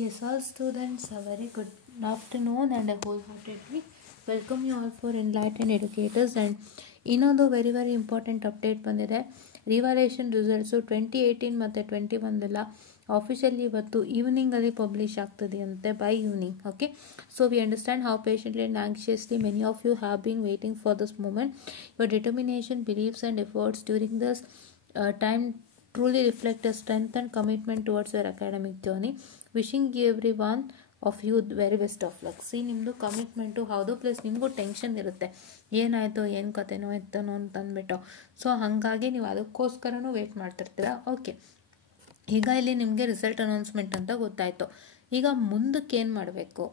Yes, all students, a very good afternoon and I wholeheartedly welcome you all for Enlightened Educators. And ಇನ್ನೊಂದು very important update ಬಂದಿದೆ. Revaluation results 2018 ಮತ್ತು 21 officially ಇವತ್ತು ಈವ್ನಿಂಗಲ್ಲಿ publish ಆಗ್ತದೆ ಅಂತೆ, by evening. Okay, so we understand how patiently and anxiously many of you have been waiting for this moment. Your determination, beliefs and efforts during this time truly reflect a strength and commitment towards your academic journey. Wishing everyone of you very best of luck. C, ನಿಮ್ಮದು commitment ಹೌದು, plus ನಿಮಗೂ tension ಇರುತ್ತೆ, ಏನಾಯಿತು ಏನು ಕತೆನೋ ಎತ್ತನೋ ಅಂತ ಅಂದ್ಬಿಟ್ಟು. So ಹಾಗಾಗಿ ನೀವು ಅದಕ್ಕೋಸ್ಕರನೂ ವೇಟ್ ಮಾಡ್ತಿರ್ತೀರ. ಓಕೆ, ಈಗ ಇಲ್ಲಿ ನಿಮಗೆ ರಿಸಲ್ಟ್ ಅನೌನ್ಸ್ಮೆಂಟ್ ಅಂತ ಗೊತ್ತಾಯಿತು. ಈಗ ಮುಂದಕ್ಕೆ ಏನು ಮಾಡಬೇಕು,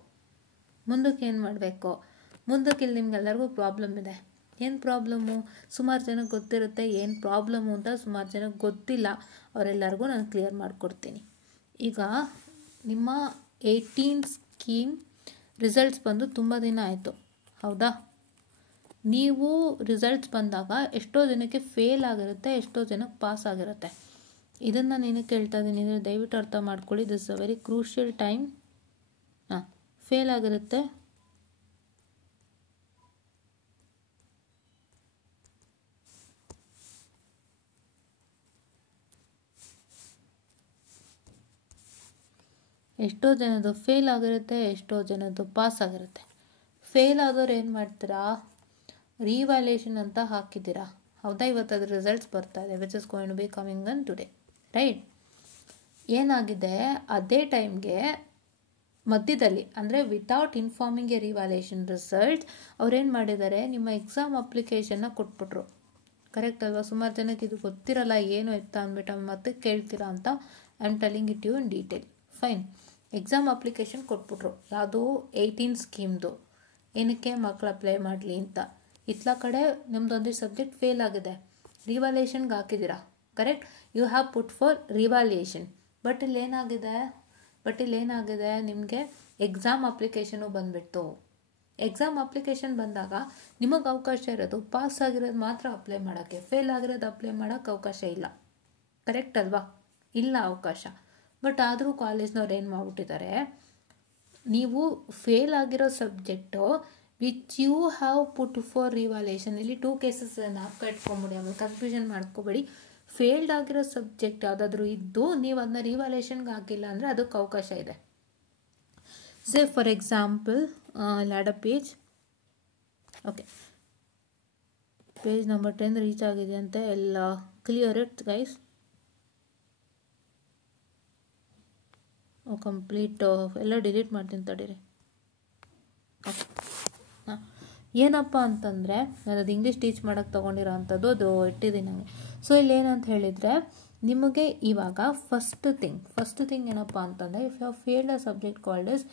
ಮುಂದಕ್ಕೆ ಇಲ್ಲಿ ನಿಮ್ಗೆಲ್ಲರಿಗೂ ಪ್ರಾಬ್ಲಮ್ ಇದೆ. ಏನು ಪ್ರಾಬ್ಲಮ್ಮು? ಸುಮಾರು ಜನಕ್ಕೆ ಗೊತ್ತಿರುತ್ತೆ ಏನು ಪ್ರಾಬ್ಲಮ್ಮು ಅಂತ, ಸುಮಾರು ಜನಕ್ಕೆ ಗೊತ್ತಿಲ್ಲ. ಅವರೆಲ್ಲರಿಗೂ ನಾನು ಕ್ಲಿಯರ್ ಮಾಡಿಕೊಡ್ತೀನಿ. ಈಗ ನಿಮ್ಮ 18 ಸ್ಕೀಮ್ ರಿಸಲ್ಟ್ಸ್ ಬಂದು ತುಂಬ ದಿನ ಆಯಿತು, ಹೌದಾ? ನೀವು ರಿಸಲ್ಟ್ಸ್ ಬಂದಾಗ ಎಷ್ಟೋ ಜನಕ್ಕೆ ಫೇಲ್ ಆಗಿರುತ್ತೆ, ಎಷ್ಟೋ ಜನಕ್ಕೆ ಪಾಸ್ ಆಗಿರುತ್ತೆ. ಇದನ್ನು ನೀನು ಕೇಳ್ತಾ ಇದ್ದೀನಿ, ದಯವಿಟ್ಟು ಅರ್ಥ ಮಾಡ್ಕೊಳ್ಳಿ. This a very crucial time. Fail ಆಗಿರುತ್ತೆ, ಎಷ್ಟೋ ಜನದ್ದು ಫೇಲ್ ಆಗಿರುತ್ತೆ, ಎಷ್ಟೋ ಜನದ್ದು ಪಾಸ್ ಆಗಿರುತ್ತೆ. ಫೇಲ್ ಆದವ್ರು ಏನು ಮಾಡ್ತೀರಾ, ರಿವ್ಯಾಲ್ಯೂಯೇಷನ್ ಅಂತ ಹಾಕಿದ್ದೀರಾ, ಹೌದಾ? ಇವತ್ತು ಅದ್ರ ರಿಸಲ್ಟ್ಸ್ ಬರ್ತಾ ಇದೆ, which is going to be coming on today, right? ಏನಾಗಿದೆ, ಅದೇ ಟೈಮ್ಗೆ ಮಧ್ಯದಲ್ಲಿ ಅಂದರೆ without informing a revaluation result ಅವ್ರೇನು ಮಾಡಿದ್ದಾರೆ, ನಿಮ್ಮ ಎಕ್ಸಾಮ್ ಅಪ್ಲಿಕೇಶನ್ನ ಕೊಟ್ಬಿಟ್ರು. ಕರೆಕ್ಟ್ ಅಲ್ವಾ? ಸುಮಾರು ಜನಕ್ಕೆ ಇದು ಗೊತ್ತಿರಲ್ಲ ಏನು ಎತ್ತ ಅಂದ್ಬಿಟ್ಟು ಮತ್ತೆ ಕೇಳ್ತೀರಾ ಅಂತ. I am telling it you in detail. Fine, exam application ಕೊಟ್ಬಿಟ್ರು, ಯಾವುದು 18 ಸ್ಕೀಮ್ದು. ಏನಕ್ಕೆ? ಮಕ್ಕಳು ಅಪ್ಲೈ ಮಾಡಲಿ ಅಂತ. ಇತ್ಲ ಕಡೆ ನಿಮ್ಮದೊಂದು ಸಬ್ಜೆಕ್ಟ್ ಫೇಲ್ ಆಗಿದೆ, ರಿವ್ಯಾಲ್ಯೂಯೇಷನ್ಗೆ ಹಾಕಿದ್ದೀರಾ, correct? You have put for revaluation. But ಇಲ್ಲಿ ಏನಾಗಿದೆ, ನಿಮಗೆ ಎಕ್ಸಾಮ್ ಅಪ್ಲಿಕೇಶನು ಬಂದುಬಿಟ್ಟು. ಎಕ್ಸಾಮ್ ಅಪ್ಲಿಕೇಶನ್ ಬಂದಾಗ ನಿಮಗೆ ಅವಕಾಶ ಇರೋದು ಪಾಸ್ ಆಗಿರೋದು ಮಾತ್ರ ಅಪ್ಲೈ ಮಾಡೋಕ್ಕೆ, ಫೇಲ್ ಆಗಿರೋದು ಅಪ್ಲೈ ಮಾಡೋಕ್ಕೆ ಅವಕಾಶ ಇಲ್ಲ. ಕರೆಕ್ಟ್ ಅಲ್ವಾ? ಇಲ್ಲ ಅವಕಾಶ. ಬಟ್ ಆದರೂ ಕಾಲೇಜ್ನವ್ರು ಏನು ಮಾಡಿಬಿಟ್ಟಿದ್ದಾರೆ, ನೀವು ಫೇಲ್ ಆಗಿರೋ subject which you have put for revaluation, ಇಲ್ಲಿ 2 ಕೇಸಸ್ ನಾಲ್ಕು ಇಟ್ಕೊಂಬಿಡಿ, ಆಮೇಲೆ ಕನ್ಫ್ಯೂಷನ್ ಮಾಡ್ಕೋಬೇಡಿ. ಫೇಲ್ಡ್ ಆಗಿರೋ ಸಬ್ಜೆಕ್ಟ್ ಯಾವುದಾದ್ರೂ ಇದ್ದು ನೀವು ಅದನ್ನ ರಿವ್ಯಾಲ್ಯೂಯೇಷನ್ಗೆ ಹಾಕಿಲ್ಲ ಅಂದರೆ ಅದಕ್ಕೆ ಅವಕಾಶ ಇದೆ. Say for example, lead a page. Okay, page number 10 reach ಆಗಿದೆ ಅಂತ ಎಲ್ಲ ಕ್ಲಿಯರ್ ಇಟ್ ಗೈಸ್. ಕಂಪ್ಲೀಟ್ ಎಲ್ಲ ಡಿಲೀಟ್ ಮಾಡ್ತೀನಿ ತಡೀರಿ. ಓಕೆ, ಏನಪ್ಪ ಅಂತಂದರೆ ನಾನು ಅದು ಇಂಗ್ಲೀಷ್ ಟೀಚ್ ಮಾಡೋಕ್ಕೆ ತೊಗೊಂಡಿರೋ ಅಂಥದ್ದು, ಅದು ಇಟ್ಟಿದ್ದೀನಿ ನನಗೆ. ಸೊ ಇಲ್ಲಿ ಏನಂತ ಹೇಳಿದರೆ, ನಿಮಗೆ ಇವಾಗ ಫಸ್ಟ್ ಥಿಂಗ್ ಏನಪ್ಪ ಅಂತಂದರೆ, if you failed a subject called S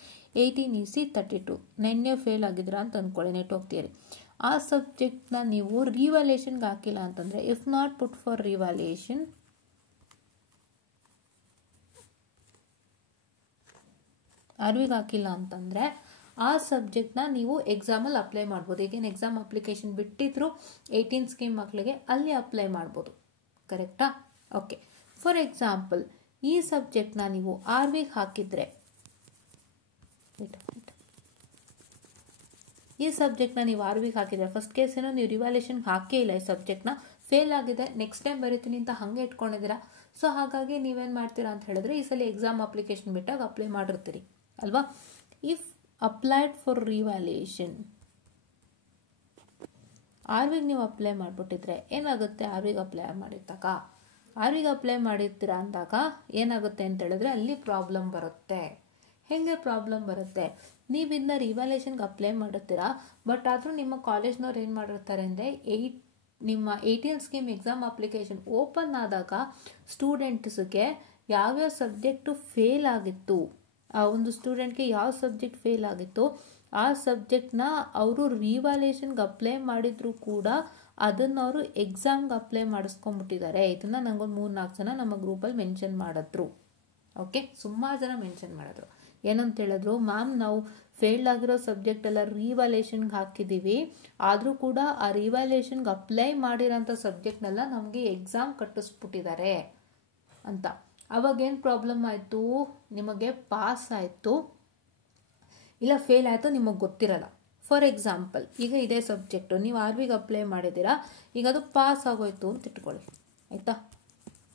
18 EC 32, ನೆನ್ನೆ ಫೇಲ್ ಆಗಿದ್ದೀರಾ ಅಂತ ಅಂದ್ಕೊಳ್ಳಿ, ನೆಟ್ವರ್ಕ್ ಥಿಯರಿ. ಆ ಸಬ್ಜೆಕ್ಟ್ನ ನೀವು ರಿವ್ಯಾಲ್ಯೂಯೇಷನ್ಗೆ ಹಾಕಿಲ್ಲ ಅಂತಂದರೆ, if not put for revaluation, ಆರ್ವಿಗೆ ಹಾಕಿಲ್ಲ ಅಂತಂದರೆ ಆ ಸಬ್ಜೆಕ್ಟ್ನ ನೀವು ಎಕ್ಸಾಮಲ್ಲಿ ಅಪ್ಲೈ ಮಾಡ್ಬೋದು. ಈಗೇನು ಎಕ್ಸಾಮ್ ಅಪ್ಲಿಕೇಶನ್ ಬಿಟ್ಟಿದ್ರು 18 ಸ್ಕೀಮ್ ಮಕ್ಕಳಿಗೆ, ಅಲ್ಲಿ ಅಪ್ಲೈ ಮಾಡ್ಬೋದು. ಕರೆಕ್ಟಾ? ಓಕೆ, ಫಾರ್ ಎಕ್ಸಾಂಪಲ್ ಈ ಸಬ್ಜೆಕ್ಟ್ನ ನೀವು ಆರ್ವಿಗೆ ಹಾಕಿದರೆ, ಫಸ್ಟ್ ಕೇಸ್ ಏನೋ ನೀವು ರಿವ್ಯಾಲ್ಯೂಯೇಷನ್ಗೆ ಹಾಕೇ ಇಲ್ಲ, ಈ ಸಬ್ಜೆಕ್ಟ್ನ ಫೇಲ್ ಆಗಿದೆ, ನೆಕ್ಸ್ಟ್ ಟೈಮ್ ಬರೀತೀನಿ ಅಂತ ಹಾಗೆ ಇಟ್ಕೊಂಡಿದ್ದೀರಾ. ಸೊ ಹಾಗಾಗಿ ನೀವೇನು ಮಾಡ್ತೀರಾ ಅಂತ ಹೇಳಿದ್ರೆ, ಈ ಸಲ ಎಕ್ಸಾಮ್ ಅಪ್ಲಿಕೇಶನ್ ಬಿಟ್ಟಾಗ ಅಪ್ಲೈ ಮಾಡಿರ್ತೀರಿ ಅಲ್ವಾ? ಇಫ್ ಅಪ್ಲೈಡ್ ಫಾರ್ ರಿವ್ಯಾಲ್ಯೂಯೇಷನ್, ಆರ್ವಿಗೆ ನೀವು ಅಪ್ಲೈ ಮಾಡಿಬಿಟ್ಟಿದ್ರೆ ಏನಾಗುತ್ತೆ, ಆರ್ವಿಗೆ ಅಪ್ಲೈ ಮಾಡಿರ್ತೀರಾ ಅಂದಾಗ ಏನಾಗುತ್ತೆ ಅಂತ ಹೇಳಿದ್ರೆ ಅಲ್ಲಿ ಪ್ರಾಬ್ಲಮ್ ಬರುತ್ತೆ. ಹೇಗೆ ಪ್ರಾಬ್ಲಮ್ ಬರುತ್ತೆ? ನೀವು ಇದನ್ನ ರಿವ್ಯಾಲ್ಯೂಯೇಷನ್ಗೆ ಅಪ್ಲೈ ಮಾಡುತ್ತೀರಾ, ಬಟ್ ಆದರೂ ನಿಮ್ಮ ಕಾಲೇಜ್ನವ್ರು ಏನು ಮಾಡಿರ್ತಾರೆ ಅಂದರೆ, ನಿಮ್ಮ 18 ಸ್ಕೀಮ್ ಎಕ್ಸಾಮ್ ಅಪ್ಲಿಕೇಶನ್ ಓಪನ್ ಆದಾಗ ಸ್ಟೂಡೆಂಟ್ಸ್ಗೆ ಯಾವ್ಯಾವ ಸಬ್ಜೆಕ್ಟು ಫೇಲ್ ಆಗಿತ್ತು, ಆ ಒಂದು ಸ್ಟೂಡೆಂಟ್ಗೆ ಯಾವ ಸಬ್ಜೆಕ್ಟ್ ಫೇಲ್ ಆಗಿತ್ತು ಆ ಸಬ್ಜೆಕ್ಟ್ನ ಅವರು ರಿವ್ಯಾಲ್ಯೂಯೇಷನ್ಗೆ ಅಪ್ಲೈ ಮಾಡಿದ್ರು ಕೂಡ ಅದನ್ನು ಅವರು ಎಕ್ಸಾಮ್ಗೆ ಅಪ್ಲೈ ಮಾಡಿಸ್ಕೊಂಡ್ಬಿಟ್ಟಿದ್ದಾರೆ. ಇದನ್ನು ನನಗೊಂದು 3-4 ಜನ ನಮ್ಮ ಗ್ರೂಪಲ್ಲಿ ಮೆನ್ಷನ್ ಮಾಡಿದ್ರು. ಓಕೆ, ಸುಮಾರು ಜನ ಮೆನ್ಷನ್ ಮಾಡಿದ್ರು. ಏನಂತ ಹೇಳಿದ್ರು, ಮ್ಯಾಮ್ ನಾವು ಫೇಲ್ಡ್ ಆಗಿರೋ ಸಬ್ಜೆಕ್ಟ್ ಎಲ್ಲ ರಿವ್ಯಾಲ್ಯೂಯೇಷನ್ಗೆ ಹಾಕಿದ್ದೀವಿ, ಆದರೂ ಕೂಡ ಆ ರಿವ್ಯಾಲ್ಯೂಯೇಷನ್ಗೆ ಅಪ್ಲೈ ಮಾಡಿರೋಂಥ ಸಬ್ಜೆಕ್ಟ್ನೆಲ್ಲ ನಮಗೆ ಎಕ್ಸಾಮ್ ಕಟ್ಟಿಸ್ಬಿಟ್ಟಿದ್ದಾರೆ ಅಂತ. ಅವಾಗೇನು ಪ್ರಾಬ್ಲಮ್ ಆಯಿತು, ನಿಮಗೆ ಪಾಸ್ ಆಯಿತು ಇಲ್ಲ ಫೇಲ್ ಆಯಿತು ನಿಮಗೆ ಗೊತ್ತಿರಲ್ಲ. ಫಾರ್ ಎಕ್ಸಾಂಪಲ್, ಈಗ ಇದೇ ಸಬ್ಜೆಕ್ಟು ನೀವು RVಗೆ ಅಪ್ಲೈ ಮಾಡಿದ್ದೀರಾ, ಈಗ ಅದು ಪಾಸ್ ಆಗೋಯ್ತು ಅಂತ ಇಟ್ಕೊಳ್ಳಿ, ಆಯಿತಾ.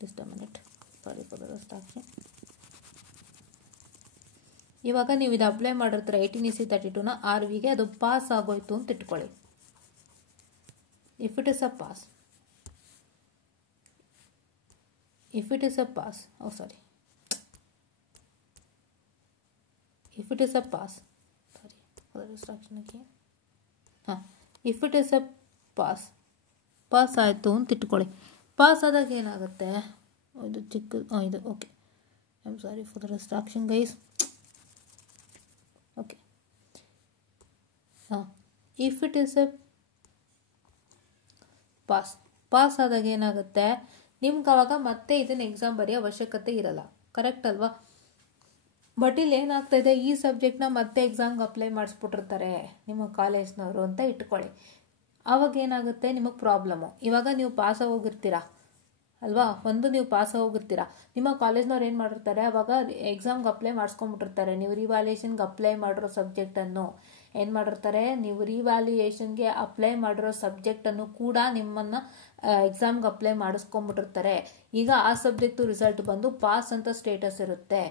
Just a minute, sorry for the distraction. ಇವಾಗ ನೀವು ಇದು ಅಪ್ಲೈ ಮಾಡಿರ್ತೀರ 18EC32ನ RVಗೆ, ಅದು ಪಾಸ್ ಆಗೋಯ್ತು ಅಂತ ಇಟ್ಕೊಳ್ಳಿ. If it is a pass, if it is a pass, oh sorry, if it is a pass, sorry for the distraction again. if it is a pass ಆಯಿತು ಅಂತ ಇಟ್ಕೊಳ್ಳಿ. ಪಾಸ್ ಆದಾಗ ಏನಾಗುತ್ತೆ, ಇದು ಚಿಕ್ಕ ಇದು okay, I am sorry for the distraction guys. Okay, if it is A pass ಆದಾಗ ಏನಾಗುತ್ತೆ, ನಿಮ್ಗೆ ಅವಾಗ ಮತ್ತೆ ಇದನ್ನು ಎಕ್ಸಾಮ್ ಬರೆಯೋ ಅವಶ್ಯಕತೆ ಇರಲ್ಲ, ಕರೆಕ್ಟ್ ಅಲ್ವಾ. ಬಟ್ ಇಲ್ಲಿ ಏನಾಗ್ತಾಯಿದೆ, ಈ ಸಬ್ಜೆಕ್ಟ್ನ ಮತ್ತೆ ಎಕ್ಸಾಮ್ಗೆ ಅಪ್ಲೈ ಮಾಡಿಸ್ಬಿಟ್ಟಿರ್ತಾರೆ ನಿಮ್ಮ ಕಾಲೇಜ್ನವರು ಅಂತ ಇಟ್ಕೊಳ್ಳಿ. ಆವಾಗ ಏನಾಗುತ್ತೆ, ನಿಮಗೆ ಪ್ರಾಬ್ಲಮ್ಮು. ಇವಾಗ ನೀವು ಪಾಸ್ ಆಗೋಗಿರ್ತೀರಾ ಅಲ್ವಾ, ನೀವು ಪಾಸ್ ಆಗೋಗಿರ್ತೀರಾ, ನಿಮ್ಮ ಕಾಲೇಜ್ನವ್ರು ಏನು ಮಾಡಿರ್ತಾರೆ, ಅವಾಗ ಎಕ್ಸಾಮ್ಗೆ ಅಪ್ಲೈ ಮಾಡಿಸ್ಕೊಂಬಿಟ್ಟಿರ್ತಾರೆ. ನೀವು ರಿವ್ಯಾಲ್ಯೂಯೇಷನ್ಗೆ ಅಪ್ಲೈ ಮಾಡಿರೋ ಸಬ್ಜೆಕ್ಟನ್ನು ಏನು ಮಾಡಿರ್ತಾರೆ, ನೀವು ರಿವ್ಯಾಲ್ಯೂಯೇಷನ್ಗೆ ಅಪ್ಲೈ ಮಾಡಿರೋ ಸಬ್ಜೆಕ್ಟನ್ನು ಕೂಡ ನಿಮ್ಮನ್ನು ಎಕ್ಸಾಮ್ಗೆ ಅಪ್ಲೈ ಮಾಡಿಸ್ಕೊಂಬಿಟ್ಟಿರ್ತಾರೆ. ಈಗ ಆ ಸಬ್ಜೆಕ್ಟು ರಿಸಲ್ಟ್ ಬಂದು ಪಾಸ್ ಅಂತ ಸ್ಟೇಟಸ್ ಇರುತ್ತೆ.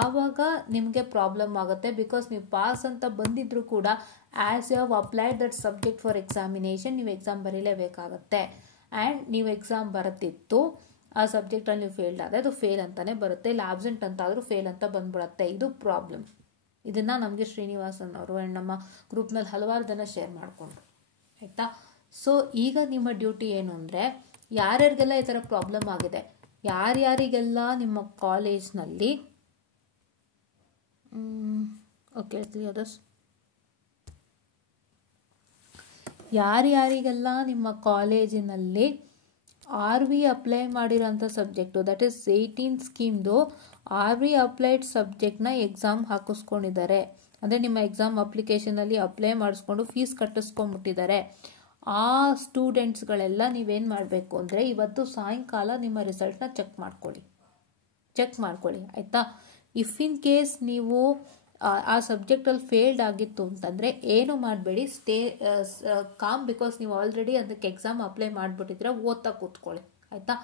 ಆವಾಗ ನಿಮಗೆ ಪ್ರಾಬ್ಲಮ್ ಆಗುತ್ತೆ, ಬಿಕಾಸ್ ನೀವು ಪಾಸ್ ಅಂತ ಬಂದಿದ್ರು ಕೂಡ as you have applied that subject for examination, ನೀವು ಎಕ್ಸಾಮ್ ಬರೀಲೇಬೇಕಾಗತ್ತೆ. ಆ್ಯಂಡ್ ನೀವು ಎಕ್ಸಾಮ್ ಬರುತ್ತಿತ್ತು, ಆ ಸಬ್ಜೆಕ್ಟಲ್ಲಿ ನೀವು ಫೇಲ್ಡ್ ಆದರೆ ಅದು ಫೇಲ್ ಅಂತಲೇ ಬರುತ್ತೆ, ಇಲ್ಲ ಆಬ್ಸೆಂಟ್ ಅಂತ ಆದರೂ ಫೇಲ್ ಅಂತ ಬಂದ್ಬಿಡುತ್ತೆ. ಇದು ಪ್ರಾಬ್ಲಮ್. ಇದನ್ನು ನಮಗೆ ಶ್ರೀನಿವಾಸನ್ ಅವರು ಆ್ಯಂಡ್ ನಮ್ಮ ಗ್ರೂಪ್ನಲ್ಲಿ ಹಲವಾರು ಜನ ಶೇರ್ ಮಾಡಿಕೊಂಡ್ರು, ಆಯಿತಾ. ಸೊ ಈಗ ನಿಮ್ಮ ಡ್ಯೂಟಿ ಏನು ಅಂದರೆ, ಯಾರ್ಯಾರಿಗೆಲ್ಲ ಈ ಥರ ಪ್ರಾಬ್ಲಮ್ ಆಗಿದೆ, ಯಾರ್ಯಾರಿಗೆಲ್ಲ ನಿಮ್ಮ ಕಾಲೇಜ್ನಲ್ಲಿ ಓಕೆ ಅದರ್ಸ್, ಯಾರ್ಯಾರಿಗೆಲ್ಲ ನಿಮ್ಮ ಕಾಲೇಜಿನಲ್ಲಿ RV ಅಪ್ಲೈ ಮಾಡಿರೋಂಥ ಸಬ್ಜೆಕ್ಟು, ದಟ್ ಈಸ್ 18 ಸ್ಕೀಮ್ದು RV ಅಪ್ಲೈಡ್ ಸಬ್ಜೆಕ್ಟ್ನ ಎಕ್ಸಾಮ್ ಹಾಕಿಸ್ಕೊಂಡಿದ್ದಾರೆ, ಅಂದರೆ ನಿಮ್ಮ ಎಕ್ಸಾಮ್ ಅಪ್ಲಿಕೇಶನಲ್ಲಿ ಅಪ್ಲೈ ಮಾಡಿಸ್ಕೊಂಡು ಫೀಸ್ ಕಟ್ಟಿಸ್ಕೊಂಡ್ಬಿಟ್ಟಿದ್ದಾರೆ, ಆ ಸ್ಟೂಡೆಂಟ್ಸ್ಗಳೆಲ್ಲ ನೀವೇನು ಮಾಡಬೇಕು ಅಂದರೆ, ಇವತ್ತು ಸಾಯಂಕಾಲ ನಿಮ್ಮ ರಿಸಲ್ಟ್ನ ಚೆಕ್ ಮಾಡ್ಕೊಳ್ಳಿ ಆಯಿತಾ. ಇಫ್ ಇನ್ ಕೇಸ್ ನೀವು ಆ ಸಬ್ಜೆಕ್ಟಲ್ಲಿ ಫೇಲ್ಡ್ ಆಗಿತ್ತು ಅಂತಂದರೆ ಏನು ಮಾಡಬೇಡಿ, ಸ್ಟೇ ಕಾಮ್, ಬಿಕಾಸ್ ನೀವು ಆಲ್ರೆಡಿ ಅದಕ್ಕೆ ಎಕ್ಸಾಮ್ ಅಪ್ಲೈ ಮಾಡಿಬಿಟ್ಟಿದ್ರೆ ಓದ್ತಾ ಕೂತ್ಕೊಳ್ಳಿ ಆಯಿತಾ.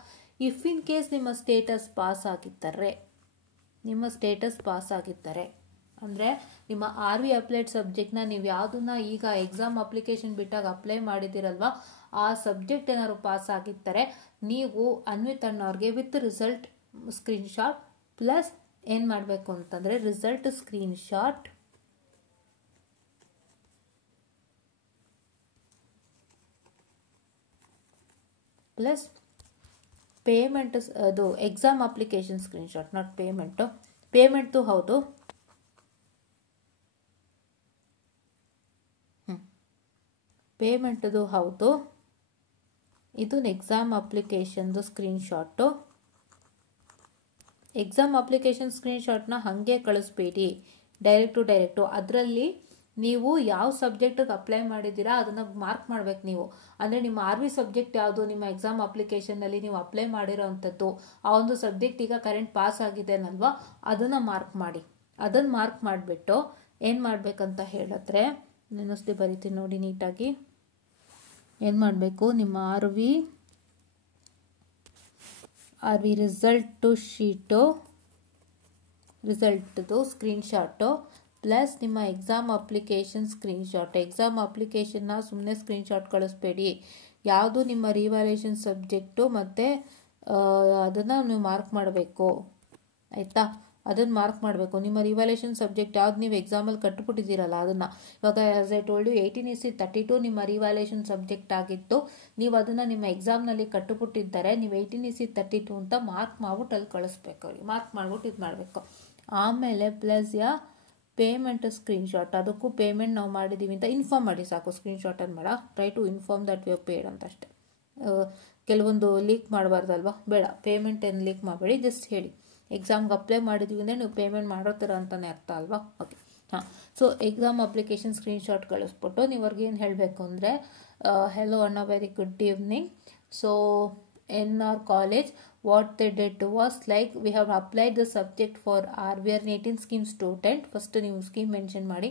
ಇಫ್ ಇನ್ ಕೇಸ್ ನಿಮ್ಮ ಸ್ಟೇಟಸ್ ಪಾಸ್ ಆಗಿದ್ದರೆ ಅಂದರೆ ನಿಮ್ಮ RV ಅಪ್ಲೈಡ್ ಸಬ್ಜೆಕ್ಟ್ನ ನೀವು ಯಾವುದನ್ನ ಈಗ ಎಕ್ಸಾಮ್ ಅಪ್ಲಿಕೇಶನ್ ಬಿಟ್ಟಾಗ ಅಪ್ಲೈ ಮಾಡಿದ್ದೀರಲ್ವ, ಆ ಸಬ್ಜೆಕ್ಟ್ ಏನಾದ್ರು ಪಾಸ್ ಆಗಿದ್ದರೆ ನೀವು ಅನ್ವಿತ್ ಅಣ್ಣವ್ರಿಗೆ ವಿತ್ ರಿಸಲ್ಟ್ ಸ್ಕ್ರೀನ್ಶಾಟ್ ಪ್ಲಸ್ ಏನು ಮಾಡಬೇಕು ಅಂತಂದರೆ, ರಿಸಲ್ಟ್ ಸ್ಕ್ರೀನ್ಶಾಟ್ ಪ್ಲಸ್ ಪೇಮೆಂಟ್, ಅದು exam application screenshot, not payment ಹೌದು, ಪೇಮೆಂಟದು ಹೌದು, ಇದು ಎಕ್ಸಾಮ್ ಅಪ್ಲಿಕೇಶನ್ದು ಸ್ಕ್ರೀನ್ಶಾಟು. ಎಕ್ಸಾಮ್ ಅಪ್ಲಿಕೇಶನ್ ಸ್ಕ್ರೀನ್ಶಾಟ್ನ ಹಾಗೆ ಕಳಿಸ್ಬೇಡಿ, ಡೈರೆಕ್ಟು ಅದರಲ್ಲಿ ನೀವು ಯಾವ ಸಬ್ಜೆಕ್ಟಿಗೆ ಅಪ್ಲೈ ಮಾಡಿದ್ದೀರಾ ಅದನ್ನು ಮಾರ್ಕ್ ಮಾಡಬೇಕು ನೀವು. ಅಂದರೆ ನಿಮ್ಮ RV ಸಬ್ಜೆಕ್ಟ್ ಯಾವುದು ನಿಮ್ಮ ಎಕ್ಸಾಮ್ ಅಪ್ಲಿಕೇಶನ್ನಲ್ಲಿ ನೀವು ಅಪ್ಲೈ ಮಾಡಿರೋ ಅಂಥದ್ದು, ಆ ಒಂದು ಸಬ್ಜೆಕ್ಟ್ ಈಗ ಕರೆಂಟ್ ಪಾಸ್ ಆಗಿದೆನಲ್ವ, ಅದನ್ನು ಮಾರ್ಕ್ ಮಾಡಿ. ಅದನ್ನು ಮಾರ್ಕ್ ಮಾಡಿಬಿಟ್ಟು ಏನು ಮಾಡಬೇಕಂತ ಹೇಳಿದ್ರೆ, ನೆನಸ್ಲಿ ಬರಿತೀನಿ ನೋಡಿ ನೀಟಾಗಿ. ಏನು ಮಾಡಬೇಕು, ನಿಮ್ಮ RV ರಿಸಲ್ಟು ಶೀಟು, ರಿಸಲ್ಟ್ದು ಸ್ಕ್ರೀನ್ಶಾಟು ಪ್ಲಸ್ ನಿಮ್ಮ ಎಕ್ಸಾಮ್ ಅಪ್ಲಿಕೇಶನ್ ಸ್ಕ್ರೀನ್ಶಾಟ್. ಎಕ್ಸಾಮ್ ಅಪ್ಲಿಕೇಶನ್ನ ಸುಮ್ಮನೆ ಸ್ಕ್ರೀನ್ಶಾಟ್ ಕಳಿಸ್ಬೇಡಿ, ಯಾವುದು ನಿಮ್ಮ ರಿವ್ಯಾಲ್ಯೂಯೇಷನ್ ಸಬ್ಜೆಕ್ಟು ಮತ್ತು ಅದನ್ನು ನೀವು ಮಾರ್ಕ್ ಮಾಡಬೇಕು ಆಯಿತಾ. ಅದನ್ನು ಮಾರ್ಕ್ ಮಾಡಬೇಕು, ನಿಮ್ಮ ರಿವ್ಯಾಲ್ಯೂಯೇಷನ್ ಸಬ್ಜೆಕ್ಟ್ ಯಾವ್ದು ನೀವು ಎಕ್ಸಾಮಲ್ಲಿ ಕಟ್ಟಿಬಿಟ್ಟಿದ್ದೀರಲ್ಲ ಅದನ್ನು. ಇವಾಗ as I told you 18EC32 ನಿಮ್ಮ ರಿವ್ಯಾಲ್ಯೂಯೇಷನ್ ಸಬ್ಜೆಕ್ಟ್ ಆಗಿತ್ತು, ನೀವು ಅದನ್ನು ನಿಮ್ಮ ಎಕ್ಸಾಮ್ನಲ್ಲಿ ಕಟ್ಟಿಬಿಟ್ಟಿದ್ದಾರೆ, ನೀವು 18EC32 ಅಂತ ಮಾರ್ಕ್ ಮಾಡ್ಬಿಟ್ಟು ಅಲ್ಲಿ ಕಳಿಸ್ಬೇಕು ಅವ್ರಿಗೆ, ಮಾರ್ಕ್ ಮಾಡ್ಬಿಟ್ಟು ಇದು ಮಾಡಬೇಕು. ಆಮೇಲೆ ಪ್ಲಸ್ ಪೇಮೆಂಟ್ ಸ್ಕ್ರೀನ್ಶಾಟ್, ಅದಕ್ಕೂ ಪೇಮೆಂಟ್ ನಾವು ಮಾಡಿದ್ದೀವಿ ಅಂತ ಇನ್ಫಾರ್ಮ್ ಮಾಡಿ ಸಾಕು, ಸ್ಕ್ರೀನ್ಶಾಟನ್ನು ಮಾಡ, try to inform that we have paid ಅಂತ ಅಷ್ಟೇ. ಕೆಲವೊಂದು ಲೀಕ್ ಮಾಡಬಾರ್ದಲ್ವ, ಬೇಡ, ಪೇಮೆಂಟ್ ಏನು ಲೀಕ್ ಮಾಡಬೇಡಿ, ಜಸ್ಟ್ ಹೇಳಿ ಎಕ್ಸಾಮ್ಗೆ ಅಪ್ಲೈ ಮಾಡಿದ್ದೀವಿ ಅಂದರೆ ನೀವು ಪೇಮೆಂಟ್ ಮಾಡೋತ್ತರ ಅಂತಲೇ ಅರ್ಥ ಅಲ್ವಾ. Okay, so exam application screenshot ಕಳಿಸ್ಬಿಟ್ಟು ನೀವು ಅವ್ರಿಗೆ ಏನು ಹೇಳಬೇಕು ಅಂದರೆ, ಹೆಲೋ ಅಣ್ಣ, very good evening. So in our college what they did was like we have applied the subject for we are an 18 scheme student. First ನೀವು scheme mention ಮಾಡಿ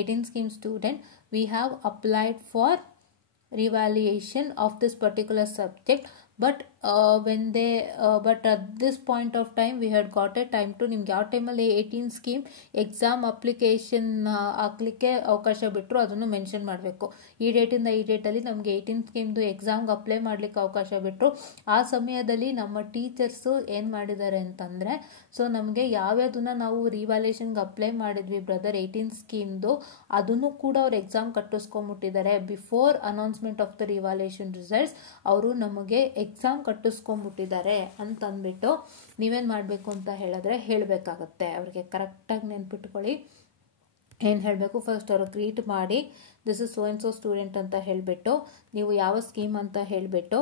18 scheme student. We have applied for revaluation of this particular subject, but but at this point of time we had got a time to ನಿಮ್ಗೆ ಯಾವ ಟೈಮಲ್ಲಿ 18 scheme exam application ಹಾಕ್ಲಿಕ್ಕೆ ಅವಕಾಶ ಬಿಟ್ಟರು ಅದನ್ನು mention ಮಾಡಬೇಕು. ಈ ಡೇಟಿಂದ ಈ ಡೇಟಲ್ಲಿ ನಮಗೆ 18 ಸ್ಕೀಮ್ದು ಎಕ್ಸಾಮ್ಗೆ ಅಪ್ಲೈ ಮಾಡಲಿಕ್ಕೆ ಅವಕಾಶ ಬಿಟ್ಟರು. ಆ ಸಮಯದಲ್ಲಿ ನಮ್ಮ ಟೀಚರ್ಸು ಏನು ಮಾಡಿದ್ದಾರೆ ಅಂತಂದರೆ, ಸೊ ನಮಗೆ ಯಾವ್ಯಾವುದನ್ನ ನಾವು ರಿವ್ಯಾಲ್ಯೂಷನ್ಗೆ ಅಪ್ಲೈ ಮಾಡಿದ್ವಿ ಬ್ರದರ್ 18 ಸ್ಕೀಮ್ದು, ಅದನ್ನು ಕೂಡ ಅವ್ರು ಎಕ್ಸಾಮ್ ಕಟ್ಟಿಸ್ಕೊಂಡ್ಬಿಟ್ಟಿದ್ದಾರೆ. Before announcement of the revaluation results ಅವರು ನಮಗೆ ಎಕ್ಸಾಮ್ ಕಟ್ಟಿಸ್ಕೊಂಡ್ಬಿಟ್ಟಿದ್ದಾರೆ ಅಂತ ಅಂದ್ಬಿಟ್ಟು ನೀವೇನು ಮಾಡಬೇಕು ಅಂತ ಹೇಳಿದ್ರೆ ಹೇಳಬೇಕಾಗತ್ತೆ. ಅವ್ರಿಗೆ ಕರೆಕ್ಟಾಗಿ ನೆನ್ಪಿಟ್ಕೊಳ್ಳಿ. ಏನು ಹೇಳಬೇಕು, ಫಸ್ಟ್ ಅವರು ಗ್ರೀಟ್ ಮಾಡಿ this is so and so student ಅಂತ ಹೇಳಿಬಿಟ್ಟು, ನೀವು ಯಾವ ಸ್ಕೀಮ್ ಅಂತ ಹೇಳಿಬಿಟ್ಟು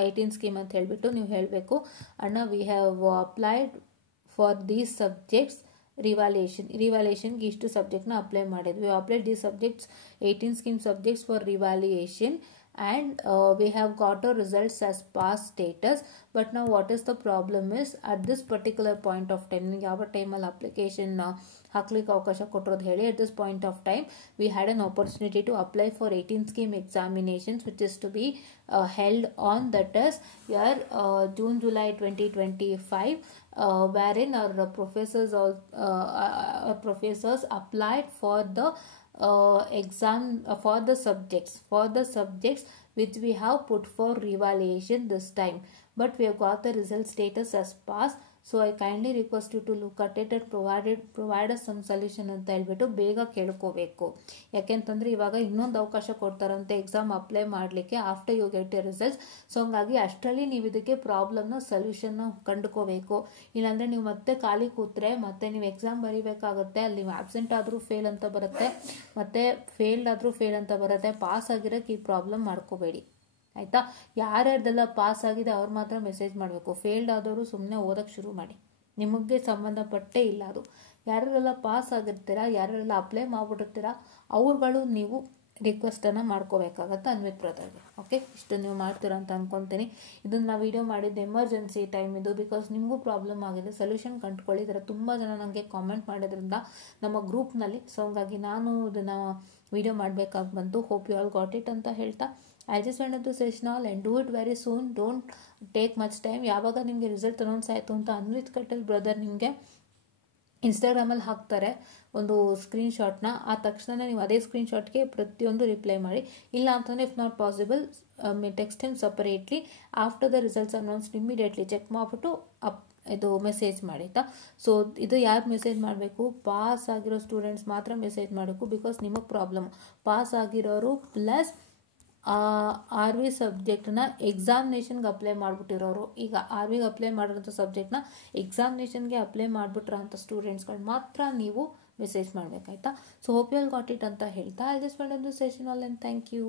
18 ಸ್ಕೀಮ್ ಅಂತ ಹೇಳಿಬಿಟ್ಟು ನೀವು ಹೇಳಬೇಕು, ಅಣ್ಣ we have applied for these subjects ರಿವ್ಯಾಲ್ಯೂಷನ್ಗೆ ಇಷ್ಟು ಸಬ್ಜೆಕ್ಟ್ನ ಅಪ್ಲೈ ಮಾಡಿದ್ವಿ. Applied these subjects 18 scheme subjects for revaluation and we have got our results as pass status. But now what is the problem is at this particular point of time, ಯಾವ ಟೈಮಲ್ಲಿ application ಹಾಕ್ಲಿಕ್ಕೆ ಅವಕಾಶ ಕೊಟ್ಟಿರೋದು ಹೇಳಿ, at this point of time we had an opportunity to apply for 18 scheme examinations which is to be held on that is year June-July 2025, wherein our professors applied for the exam for the subjects which we have put for revaluation this time, but we have got the result status as pass. So I kindly request you to look at it and provide us some solution ಅಂತ ಹೇಳ್ಬಿಟ್ಟು ಬೇಗ ಕೇಳ್ಕೋಬೇಕು. ಯಾಕೆಂತಂದರೆ ಇವಾಗ ಇನ್ನೊಂದು ಅವಕಾಶ ಕೊಡ್ತಾರಂತೆ exam apply ಮಾಡಲಿಕ್ಕೆ after you get your results. So ಹಂಗಾಗಿ ಅಷ್ಟರಲ್ಲಿ ನೀವು ಇದಕ್ಕೆ ಪ್ರಾಬ್ಲಮ್ನ ಸೊಲ್ಯೂಷನ್ನ ಕಂಡುಕೋಬೇಕು. ಇಲ್ಲಾಂದರೆ ನೀವು ಮತ್ತೆ ಖಾಲಿ ಕೂತ್ರೆ ಮತ್ತೆ ನೀವು ಎಕ್ಸಾಮ್ ಬರೀಬೇಕಾಗುತ್ತೆ, ಅಲ್ಲಿ ನೀವು ಆಬ್ಸೆಂಟ್ ಆದರೂ ಫೇಲ್ ಅಂತ ಬರುತ್ತೆ, ಮತ್ತೆ ಫೇಲ್ಡ್ ಆದರೂ ಫೇಲ್ ಅಂತ ಬರುತ್ತೆ. ಪಾಸ್ ಆಗಿರೋಕ್ಕೆ ಈ ಪ್ರಾಬ್ಲಮ್ ಮಾಡ್ಕೋಬೇಡಿ ಆಯಿತಾ. ಯಾರ್ಯಾರ್ದೆಲ್ಲ ಪಾಸ್ ಆಗಿದೆ ಅವ್ರು ಮಾತ್ರ ಮೆಸೇಜ್ ಮಾಡಬೇಕು. ಫೇಲ್ಡ್ ಆದವರು ಸುಮ್ಮನೆ ಓದೋಕ್ಕೆ ಶುರು ಮಾಡಿ, ನಿಮಗೆ ಸಂಬಂಧಪಟ್ಟೇ ಇಲ್ಲ ಅದು. ಯಾರ್ಯಾರೆಲ್ಲ ಪಾಸ್ ಆಗಿರ್ತೀರಾ, ಯಾರ್ಯಾರೆಲ್ಲ ಅಪ್ಲೈ ಮಾಡಿಬಿಟ್ಟಿರ್ತೀರಾ ಅವ್ರುಗಳು ನೀವು ರಿಕ್ವೆಸ್ಟನ್ನು ಮಾಡ್ಕೋಬೇಕಾಗತ್ತೆ ಅನ್ವಿತ್ ಬ್ರದರ್ಗೆ. ಓಕೆ, ಇಷ್ಟು ನೀವು ಮಾಡ್ತೀರಾ ಅಂತ ಅಂದ್ಕೊತೀನಿ. ಇದನ್ನು ನಾವು ವೀಡಿಯೋ ಮಾಡಿದ್ದು ಎಮರ್ಜೆನ್ಸಿ ಟೈಮ್ ಇದು, ಬಿಕಾಸ್ ನಿಮಗೂ ಪ್ರಾಬ್ಲಮ್ ಆಗಿದೆ, ಸೊಲ್ಯೂಷನ್ ಕಂಡುಕೊಳ್ಳಿ. ಇದರ ತುಂಬ ಜನ ನನಗೆ ಕಾಮೆಂಟ್ ಮಾಡೋದ್ರಿಂದ ನಮ್ಮ ಗ್ರೂಪ್ನಲ್ಲಿ. ಸೊ ಹಂಗಾಗಿ ನಾನು ಇದನ್ನು ವೀಡಿಯೋ ಮಾಡಬೇಕಾಗಿ ಬಂತು. Hope you all got it ಅಂತ ಹೇಳ್ತಾ I just wanted to session all and do it very soon. Don't take much time. ಯಾವಾಗ ನಿಮಗೆ ರಿಸಲ್ಟ್ ಅನೌನ್ಸ್ ಆಯಿತು ಅಂತ ಅನ್ವಿತ್ ಕಟೇಲ್ ಬ್ರದರ್ ನಿಮಗೆ ಇನ್ಸ್ಟಾಗ್ರಾಮಲ್ಲಿ ಹಾಕ್ತಾರೆ ಒಂದು ಸ್ಕ್ರೀನ್ಶಾಟ್ನ, ಆ ತಕ್ಷಣ ನೀವು ಅದೇ ಸ್ಕ್ರೀನ್ಶಾಟ್ಗೆ ಪ್ರತಿಯೊಂದು ರಿಪ್ಲೈ ಮಾಡಿ. ಇಲ್ಲ ಅಂತಂದರೆ if not possible text him separately after the results announced immediately check ಮಾಡಿಬಿಟ್ಟು ಇದು ಮೆಸೇಜ್ ಮಾಡಿ ಆಯಿತಾ. ಸೊ ಇದು ಯಾರು ಮೆಸೇಜ್ ಮಾಡಬೇಕು, ಪಾಸ್ ಆಗಿರೋ ಸ್ಟೂಡೆಂಟ್ಸ್ ಮಾತ್ರ ಮೆಸೇಜ್ ಮಾಡಬೇಕು. ಬಿಕಾಸ್ ನಿಮಗೆ ಪ್ರಾಬ್ಲಮ್ ಪಾಸ್ ಆಗಿರೋರು ಪ್ಲಸ್ ಆರ್ ವಿ ಸಬ್ಜೆಕ್ಟ್ನ ಎಕ್ಸಾಮಿನೇಷನ್ಗೆ ಅಪ್ಲೈ ಮಾಡಿಬಿಟ್ಟಿರೋರು. ಈಗ ಆರ್ ವಿಗೆ ಅಪ್ಲೈ ಮಾಡಿರೋಂಥ ಸಬ್ಜೆಕ್ಟ್ನ ಎಕ್ಸಾಮಿನೇಷನ್ಗೆ ಅಪ್ಲೈ ಮಾಡಿಬಿಟ್ರಂಥ ಸ್ಟೂಡೆಂಟ್ಸ್ಗಳು ಮಾತ್ರ ನೀವು ಮೆಸೇಜ್ ಮಾಡಬೇಕಾಯ್ತಾ. So hope you all got it ಅಂತ ಹೇಳ್ತಾ I just want to session all and thank you.